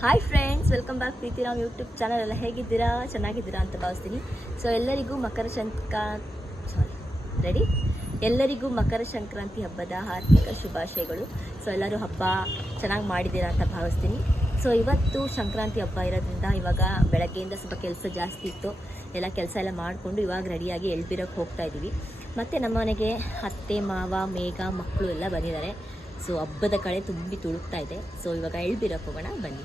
Hi friends, welcome back Preethiram YouTube channel. ಎಲ್ಲ ಹೇಗಿದ್ದೀರಾ? ಚೆನ್ನಾಗಿದ್ದೀರಾ ಅಂತ ಭಾವಿಸ್ತೀನಿ. ಸೊ ಎಲ್ಲರಿಗೂ ಮಕರ ಸಂಕ್ರಾಂತಿ ಹಬ್ಬದ ಹಾರ್ದಿಕ ಶುಭಾಶಯಗಳು. ಸೊ ಎಲ್ಲರೂ ಹಬ್ಬ ಚೆನ್ನಾಗಿ ಮಾಡಿದ್ದೀರಾ ಅಂತ ಭಾವಿಸ್ತೀನಿ. ಸೊ ಇವತ್ತು ಸಂಕ್ರಾಂತಿ ಹಬ್ಬ ಇರೋದ್ರಿಂದ ಇವಾಗ ಬೆಳಗ್ಗೆಯಿಂದ ಸ್ವಲ್ಪ ಕೆಲಸ ಜಾಸ್ತಿ ಇತ್ತು. ಎಲ್ಲ ಕೆಲಸ ಎಲ್ಲ ಮಾಡಿಕೊಂಡು ಇವಾಗ ರೆಡಿಯಾಗಿ ಎಳ್ಬಿರೋಕ್ಕೆ ಹೋಗ್ತಾ ಇದ್ದೀವಿ. ಮತ್ತು ನಮ್ಮ ಮನೆಗೆ ಅತ್ತೆ, ಮಾವ, ಮೇಘ, ಮಕ್ಕಳು ಎಲ್ಲ ಬಂದಿದ್ದಾರೆ. ಸೊ ಹಬ್ಬದ ಕಡೆ ತುಂಬಿ ತುಳುಕ್ತಾ ಇದೆ. ಸೊ ಇವಾಗ ಎಳ್ಬಿರೋಕ್ಕೆ ಹೋಗೋಣ, ಬನ್ನಿ.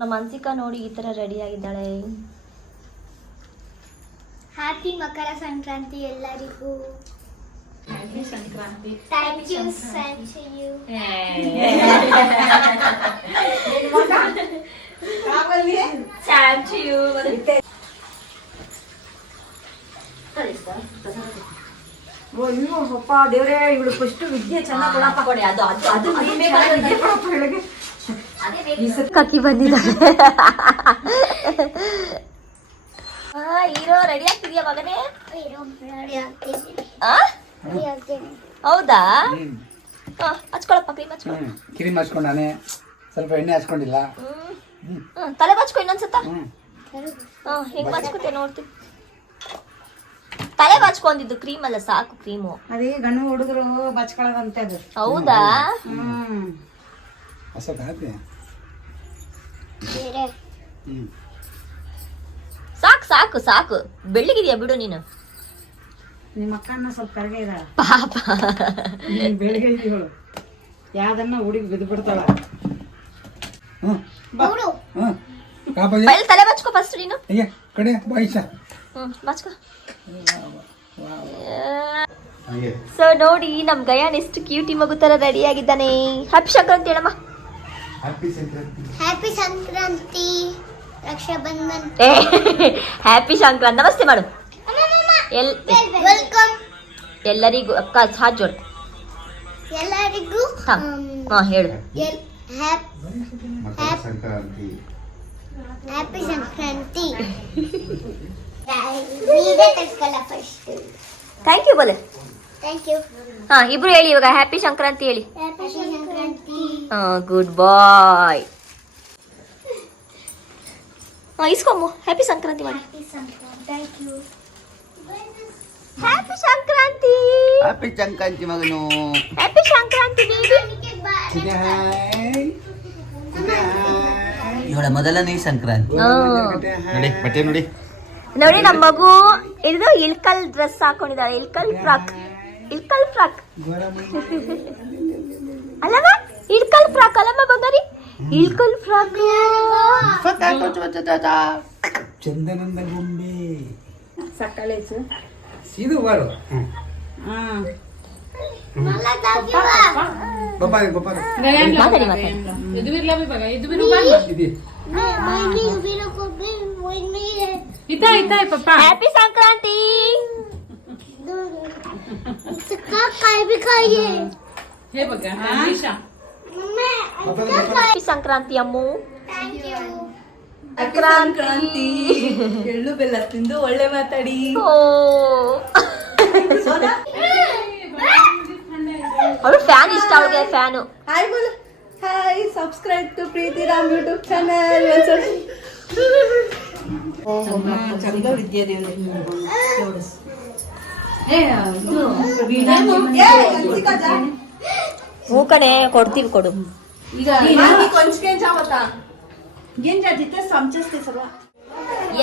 ನಮ್ಮ ಅನ್ಸಿಕಾ ನೋಡಿ ಈ ತರ ರೆಡಿ ಆಗಿದ್ದಾಳೆ. ಹ್ಯಾಪಿ ಮಕರ ಸಂಕ್ರಾಂತಿ ಎಲ್ಲರಿಗೂ. Happy Sankranti. Thank you sir you. ಪಪ್ಪ ದೇವ್ರೇ, ಇವಳು ಫಸ್ಟ್ ವಿದ್ಯೆ ಚೆನ್ನಾಗಿ ಕೊಡಪ್ಪ. ಕೊಡಿ, ಅದು ಅದು ಅದು ಕಕ್ಕಿ ಬಂದಿದ್ದಾಳೆ. ಹೀರೋ ರೆಡಿ ಆಗ್ತಿದ್ಯಾ ಮಗನೇ? ಹೌದಾ? ಹಚ್ಕೊಳಪ್ಪ, ಕ್ರೀಮ್ ಹಚ್ಕೊ. ಕ್ರೀಮ್ ಹಚ್ಕೊಂಡಾನೆ, ಸ್ವಲ್ಪ ಎಣ್ಣೆ ಹಚ್ಕೊಂಡಿಲ್ಲ. ತಲೆ ಬಚ್ಕೊ ಇನ್ನೊಂದ್ಸತ. ಹೆಂಗ್ ಬಚ್ಕೋತೆ ನೋಡ್ತೀನಿ. ತಲೆ ಬಚ್ಕೊಂಡಿದ್ದು ಕ್ರೀಮ್ ಅಲ್ಲ, ಸಾಕು ಕ್ರೀಮು. ಅದೇ ಗಂಡು ಹುಡುಗರು ಬಚ್ಕೊಳ್ಳೋದಂತೆ ಅದು. ಹೌದಾ? ಸಾಕು ಸಾಕು ಸಾಕು, ಬೆಳ್ಳಿಗಿದ್ಯಾ ಬಿಡು ನೀನು. ನಿಮ್ಮ ಅಕ್ಕನ ಸ್ವಲ್ಪ ಕರಗೆ ಇದ ಪಾಪ. ಬೆಳಗ್ಗೆ ಇದೀವಳು, ಯಾವ್ದನ್ನ ಹುಡುಗಿ ಬಿದ್ದು ಬಿಡ್ತಾಳ. ತಲೆ ಬಚ್ಕೋ ಫಸ್ಟ್ ನೀನು. ಬಚ್ಕೋ. ಸೊ ನೋಡಿ, ನಮ್ ಗಯಾನ್ ಎಷ್ಟು ಕ್ಯೂಟಿ ಮಗು ತರ ರೆಡಿ ಆಗಿದ್ದಾನೆ. ಹ್ಯಾಪಿ ಸಂಕ್ರಾಂತಿ ಹೇಳಮ್ಮ. ಹ್ಯಾಪಿ ಸಂಕ್ರಾಂತಿ, ರಕ್ಷಾ ಬಂಧನ್. ಹ್ಯಾಪಿ ಸಂಕ್ರಾಂತಿ. ನಮಸ್ತೆ ಮಾಡು. ವೆಲ್ಕಮ್ ಎಲ್ಲರಿಗೂ. ಅಕ್ಕ ಹಾತ್ ಜೋಡ್. ಎಲ್ಲರಿಗೂ ಹೇಳು. ಹ್ಯಾಪಿ ಸಂಕ್ರಾಂತಿ. ನೀವೇ ತಡ್ಕಲ್ಲ ಫಸ್ಟ್. ಥ್ಯಾಂಕ್ ಯು ಬೋಲೆ. Thank you. ಇಬ್ರು ಹೇಳಿ ಇವಾಗ ಹ್ಯಾಪಿ ಸಂಕ್ರಾಂತಿ ಹೇಳಿ. ಹ್ಯಾಪಿ ಸಂಕ್ರಾಂತಿ. Good boy. ಇಸ್ಕೊಮ್ಮು ಹ್ಯಾಪಿ ಸಂಕ್ರಾಂತಿ ಮಾಡಿ. Happy Sankranti. Thank you. Happy Sankranti. Happy Sankranti ಮಗನು. Happy Sankranti baby. ಇವಳ ಮೊದಲನೇ ಸಂಕ್ರಾಂತಿ. ನೋಡಿ ಬಟ್ಟೆ ನೋಡಿ. ನೋಡಿ ನಮ್ಮ ಮಗು ಇದು ಇಲ್ಕಲ್ ಡ್ರೆಸ್ ಹಾಕೊಂಡಿದ್ದಾಳೆ. ಇಲ್ಕಲ್ ಫ್ರಾಕ್ ಅಲ್ಲಮ್ಮ, ಇಲ್ಕಲ್ ಫ್ರಾಕ್ ಅಲ್ಲಮ್ಮ ಬಂಗಾರಿ. ಇಲ್ಕಲ್ ಫ್ರಾಕ್. ಚಂದನಂದ ಗೊಂಬೆ ಸಕ್ಕಳೆ ಸೀದು ಬಾರು. ಹ್ಯಾಪಿ ಸಂಕ್ರಾಂತಿ. ಹ್ಯಾಪಿ ಸಂಕ್ರಾಂತಿ ಅಮ್ಮು. ಸಂಕ್ರಾಂತಿ. ಎಳ್ಳು ಬೆಲ್ಲ ತಿಂದು ಒಳ್ಳೆ ಮಾತಾಡಿ. ಅವಳು ಫ್ಯಾನ್ ಇಷ್ಟ, ಅವಳಿಗೆ ಫ್ಯಾನು. ಹಾಯ್ ಬೋಲು. Hi, subscribe to Preethiram YouTube channel. ಚಂದ ವಿದ್ಯೆ ಹೂ ಕಣೆ, ಕೊಡ್ತೀವಿ, ಕೊಡು.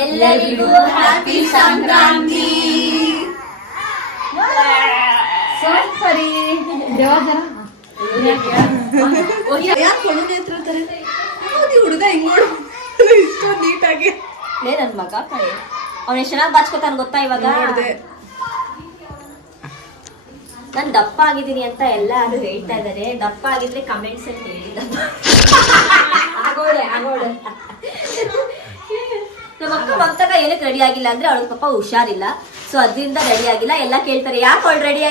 ಎಲ್ಲರಿಗೂ ಹ್ಯಾಪಿ ಸಂಕ್ರಾಂತಿ. ಸರಿ ಹುಡುಗ ಹಿಂಗ್ ನೋಡು, ಇಷ್ಟೊಂದು ನೀಟಾಗಿ. ನನ್ ಮಗ ಕಣೆ, ಅವನ ಎಷ್ಟು ಚೆನ್ನಾಗಿ ಬಾಚ್ಕೋತಾನ ಗೊತ್ತಾ ಇವಾಗ. ನಾನು ದಪ್ಪ ಆಗಿದ್ದೀನಿ ಅಂತ ಎಲ್ಲರೂ ಹೇಳ್ತಾ ಇದ್ದಾರೆ. ದಪ್ಪ ಆಗಿದ್ರೆ ಕಮೆಂಟ್ಸ್ ಅಲ್ಲಿ ಹೇಳಿ. ಆಗೋಳೆ. ನಮ್ಮ ಅಕ್ಕ ಮಗ್ತಕ ಏನಕ್ಕೆ ರೆಡಿ ಆಗಿಲ್ಲ ಅಂದ್ರೆ ಅವಳಿಗೆ ಪಾಪ ಹುಷಾರಿಲ್ಲ. ಸೊ ಅದರಿಂದ ರೆಡಿ ಆಗಿಲ್ಲ. ಎಲ್ಲ ಕೇಳ್ತಾರೆ ಯಾಕೆ ಅವಳು ರೆಡಿ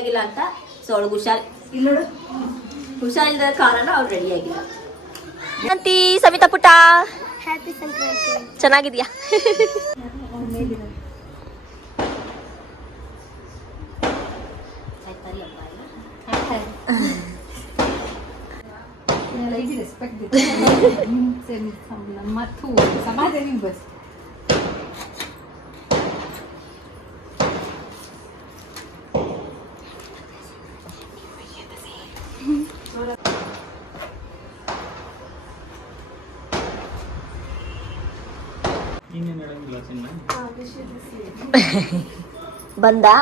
ಆಗಿಲ್ಲ ಅಂತ. ಸೊ ಅವಳಿಗೆ ಹುಷಾರ್. ಇಲ್ಲಿ ನೋಡು, ಹುಷಾರಿಲ್ಲದ ಕಾರಣ ಅವ್ರು ರೆಡಿ ಆಗಿಲ್ಲ. ಅಂತಿ ಸವಿತಾ ಪುಟ್ಟ ಹ್ಯಾಪಿ ಸಂಕ್ರಾಂತಿ. ಚೆನ್ನಾಗಿದ್ಯಾ? ಬಂದಾ?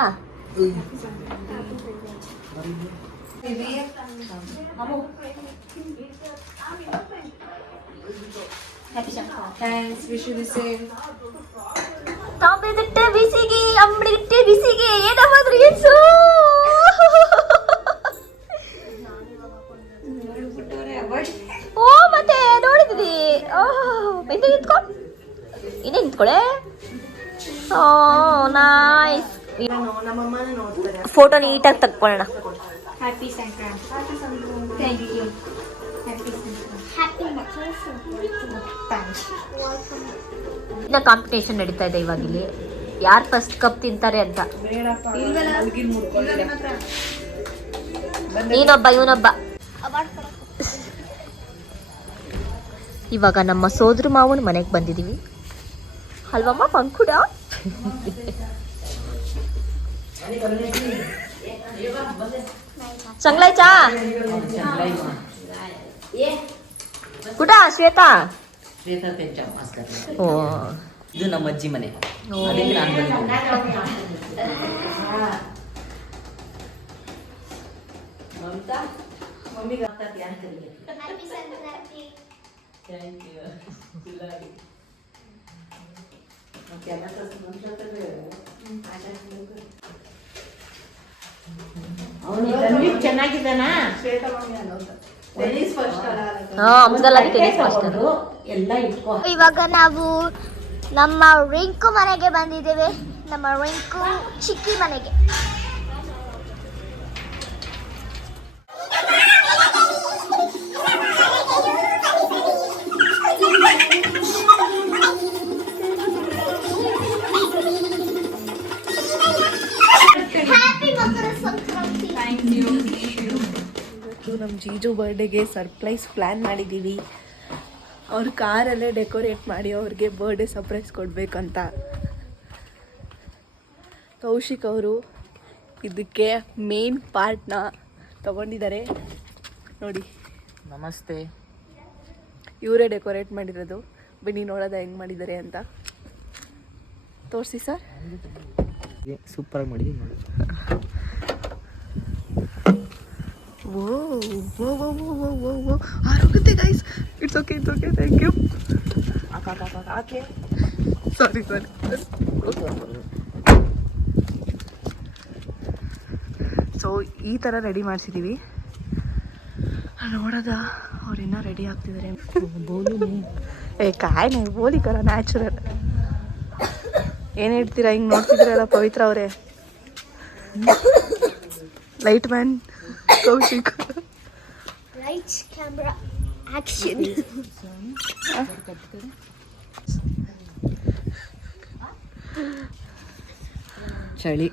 ತಾಂಬೆದಿಟ್ಟೆ ಬಿಸಿಗೆ ಅಂಬಡಿಟ್ಟೆ ಬಿಸಿಗೆ ಏನವಾದ್ರು ಏನ್ಸು ಓ ಮತ್ತೆ ನೋಡಿದ್ರಿ. ಹಿಂದೆ ನಿಂತ್ಕೊ, ಇನ್ನೇ ನಿಂತ್ಕೊಳೆ. ಓ ನೈಸ್. ಫೋಟೋ ನೀಟಾಗಿ ತಕ್ಕೊಳ್ಳೋಣ. Happy Sankranti. Thank you. Happy Sankranti. Happy Makara Sankranti. ಇನ್ನ ಕಾಂಪಿಟೇಷನ್ ನಡೀತಾ ಇದೆ ಇವಾಗ ಇಲ್ಲಿ, ಯಾರು ಫಸ್ಟ್ ಕಪ್ ತಿಂತಾರೆ ಅಂತ. ನೀನೊಬ್ಬ ಇವನೊಬ್ಬ. ಇವಾಗ ನಮ್ಮ ಸೋದರ ಮಾವನ ಮನೆಗೆ ಬಂದಿದೀವಿ ಅಲ್ವಮ್ಮ ಪಂಕುಡ? ಚಂಗ್ಲಾಯ್ಚಾ ಕುಟ ಶ್ವೇತಾ? ಶ್ವೇತಾ ತೆಂಚ ಭಾಸ್ಕರ್. ಓ ಇದು ನಮ್ಮ ಅಜ್ಜಿ ಮನೆ. ಓ. ಅದಕ್ಕೆ ನಾನು ಬಂದಿದ್ದೀನಿ. ಹ್ಯಾಪಿ ಸಂಕ್ರಾಂತಿ. ಚೆನ್ನಾಗಿದ್ದಾನಾ? ಎಲ್ಲ ಇಟ್ಕೋ. ಇವಾಗ ನಾವು ನಮ್ಮ ರಿಂಕು ಮನೆಗೆ ಬಂದಿದ್ದೇವೆ. ನಮ್ಮ ರಿಂಕು ಚಿಕ್ಕಿ ಮನೆಗೆ. ಹ್ಯಾಪಿ ಮಕರ ಸಂಕ್ರಾಂತಿ. ನಮ್ಮ ಜೀಜು ಬರ್ಡೇಗೆ ಸರ್ಪ್ರೈಸ್ ಪ್ಲ್ಯಾನ್ ಮಾಡಿದ್ದೀವಿ. ಅವ್ರ ಕಾರಲ್ಲೇ ಡೆಕೋರೇಟ್ ಮಾಡಿ ಅವ್ರಿಗೆ ಬರ್ಡೇ ಸರ್ಪ್ರೈಸ್ ಕೊಡಬೇಕಂತ. ಕೌಶಿಕ್ ಅವರು ಇದಕ್ಕೆ ಮೇನ್ ಪಾರ್ಟ್ನ ತಗೊಂಡಿದ್ದಾರೆ ನೋಡಿ. ನಮಸ್ತೆ. ಇವರೇ ಡೆಕೋರೇಟ್ ಮಾಡಿರೋದು. ಬನ್ನಿ ನೋಡೋದ ಹೆಂಗೆ ಮಾಡಿದ್ದಾರೆ ಅಂತ. ತೋರಿಸಿ ಸರ್. ಸೂಪರಾಗಿ ಮಾಡಿದ್ದೀನಿ ನೋಡಿ. ಆರೋಗುತ್ತೆ guys. It's okay thank you. Sorry. So ಈ ಥರ ರೆಡಿ ಮಾಡಿಸಿದ್ದೀವಿ. ನೋಡೋದ ಅವ್ರು ಇನ್ನೂ ರೆಡಿ ಆಗ್ತಿದ್ದಾರೆ. ಕಾಯಿ ಬೋಲಿ ಕರ ನ್ಯಾಚುರಲ್. ಏನು ಹೇಳ್ತೀರಾ ಹಿಂಗೆ ನೋಡ್ತಿದ್ದೀರಲ್ಲ ಪವಿತ್ರ ಅವರೇ? Light man Kaushik. Lights camera action. ಚಳಿ.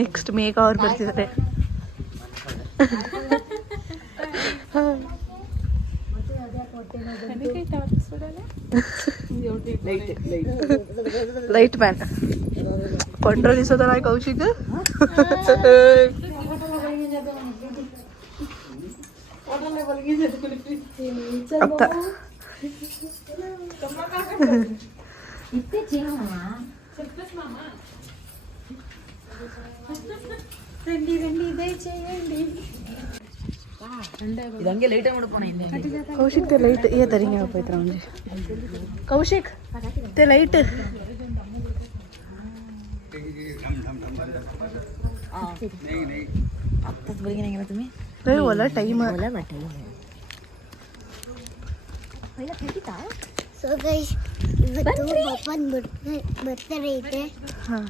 ನೆಕ್ಸ್ಟ್ ಮೇಘ ಅವ್ರು ಬರ್ತಿದ್ದಾರೆ. ಲೈಟ್ ಮ್ಯಾನ್ ಕೊಂಡ್ರಲಿಸೋದಲ್ಲ ಕೌಶಿಕ್. ಅತ್ತ ಇದಂಗೆ ಲೈಟ್ ಮಾಡ್ಬೋಣ ಹಿಂದೆ. ಕೌಶಿಕ್ ते लाइट ये धरेंगे आप इतना मुझे. कौशिक ते लाइट आत्ताच बघितलं ना तुम्ही. नाही वाला टाइम ಸೊ ಗೈಸ್ ಇವತ್ತು ಪಪ್ಪನ್ ಬರ್ತಾರೆ ಇದೆ. हां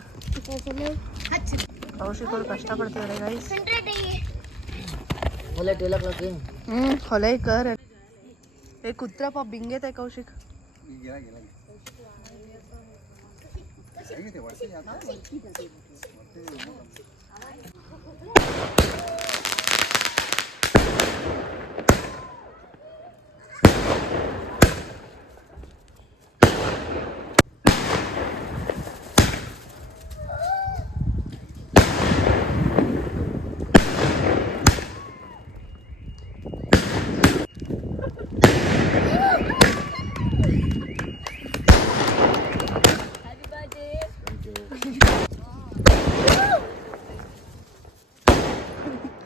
ಕೌಶಿಕ್ ಅವ್ರು ಕಷ್ಟಪಡ್ತಿದ್ದಾರೆ ಗೈಸ್. 12 o'clock. ಹೊಲೆ ಕರ್ ಏ ಕುತ್ರಪ್ಪ ಬಿಂಗೆ ತಾಯಿ ಕೌಶಿಕ್.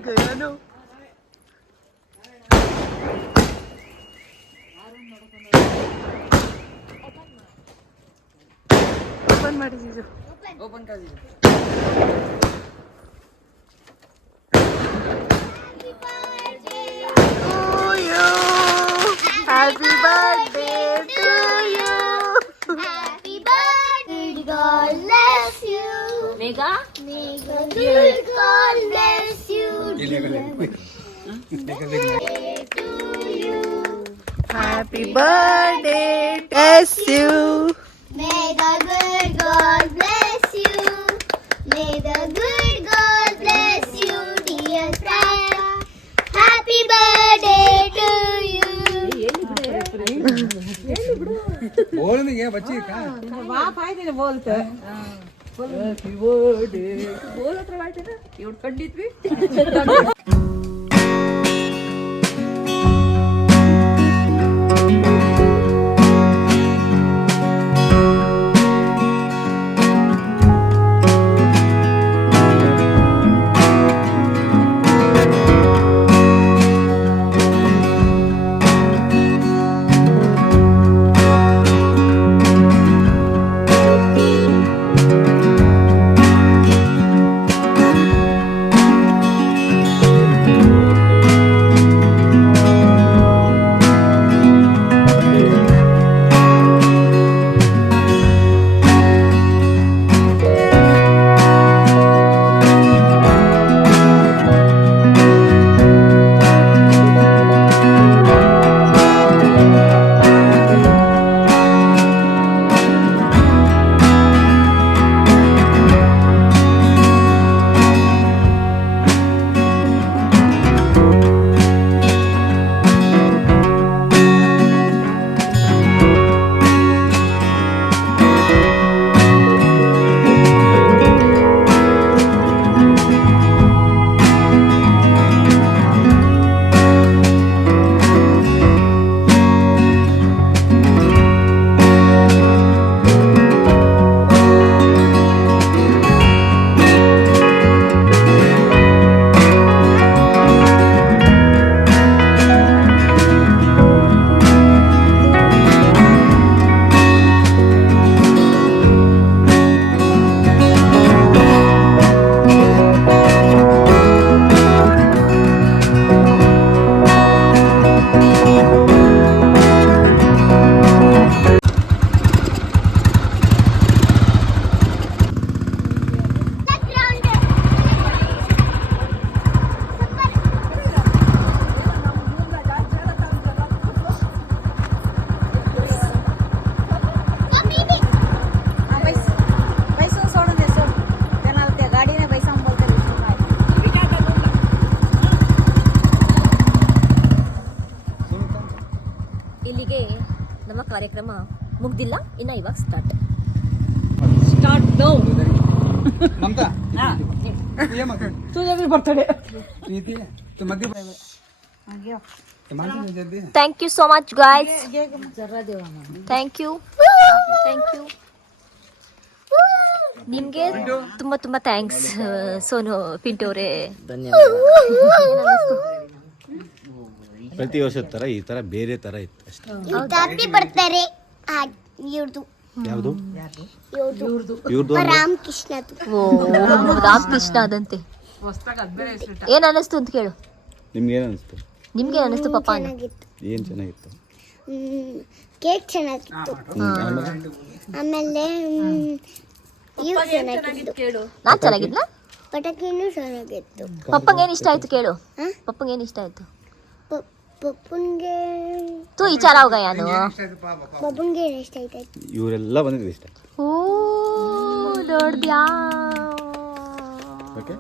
ಗಯಾನು ಓಪನ್ ಮಾಡಿದ್ದೀವಿ. Open कर दीजिए. Happy birthday to you. Happy birthday, God bless you. Megha May good God bless you. To you. Happy birthday bless you. May the good God bless you. May the good God bless you, dear Frida. Happy birthday to you. बोलने बच्ची का बाप आहे तिने बोलतो. ಇಲ್ಲಿಗೆ ನಮ್ಮ ಕಾರ್ಯಕ್ರಮ ಮುಗ್ದಿಲ್ಲ, ಇನ್ನ ಇವಾಗ ಸ್ಟಾರ್ಟ್. ममता ये मत तुझे भी बर्थडे. प्रीति तो मत तुम्हारी जल्दी thank you so much guys. जरा देवा. ಥ್ಯಾಂಕ್ ಯು ನಿಮ್ಗೆ ತುಂಬಾ ತುಂಬಾ ಥ್ಯಾಂಕ್ಸ್ ಸೋನು ಪಿಂಟು ಅವರೇ. ಧನ್ಯವಾದ. ಪ್ರತಿ ವರ್ಷದ ತರ ಈ ತರ ಬೇರೆ ತರ ಇತ್ತು ಅಷ್ಟೇ. ಹ್ಯಾಪಿ ಬರ್ತಾರೆ ಇವ್ರದು ಯಾವುದು ಇವ್ರದು ಇವ್ರದ್ದು ರಾಮಕೃಷ್ಣದು. ಓ ರಾಮಕೃಷ್ಣ ಅದಂತೆ. ಏನ್ ಅನ್ನಿಸ್ತು ಅಂತ ಕೇಳು. ನಿಮ್ಗೆ ಏನು ಅನಿಸ್ತು? ನಿಮ್ಗೆ ಅನ್ನಿಸ್ತು ಪಾಪ? ಚೆನ್ನಾಗಿತ್ತು. ಏನು ಚೆನ್ನಾಗಿತ್ತು? ಕೇಕ್ ಚೆನ್ನಾಗಿತ್ತು. ಆಮೇಲೆ ಇವ್ರು ಚೆನ್ನಾಗಿತ್ತು. ನಾನ್ ಚೆನ್ನಾಗಿದ್ನ? ಪಟಾಕಿನೂ ಚೆನ್ನಾಗಿತ್ತು. ಪಪ್ಪಂಗೆ ಏನು ಇಷ್ಟ ಆಯ್ತು ಕೇಳು. ಹಾ? ಪಪ್ಪಂಗೆ ಏನು ಇಷ್ಟ ಆಯ್ತು? ಪಪ್ಪನ್ಗೆ ತೂ ವಿಚಾರ ಹೋಗ ಯಾನು ಪಪ್ಪನ್ಗೆ ಎಷ್ಟು ಆಯ್ತು? ಇವರೆಲ್ಲ ಬಂದಿದ್ದು ಇಷ್ಟ. ಓ ನೋಡ್ದ್ಯಾ? ಓಕೆ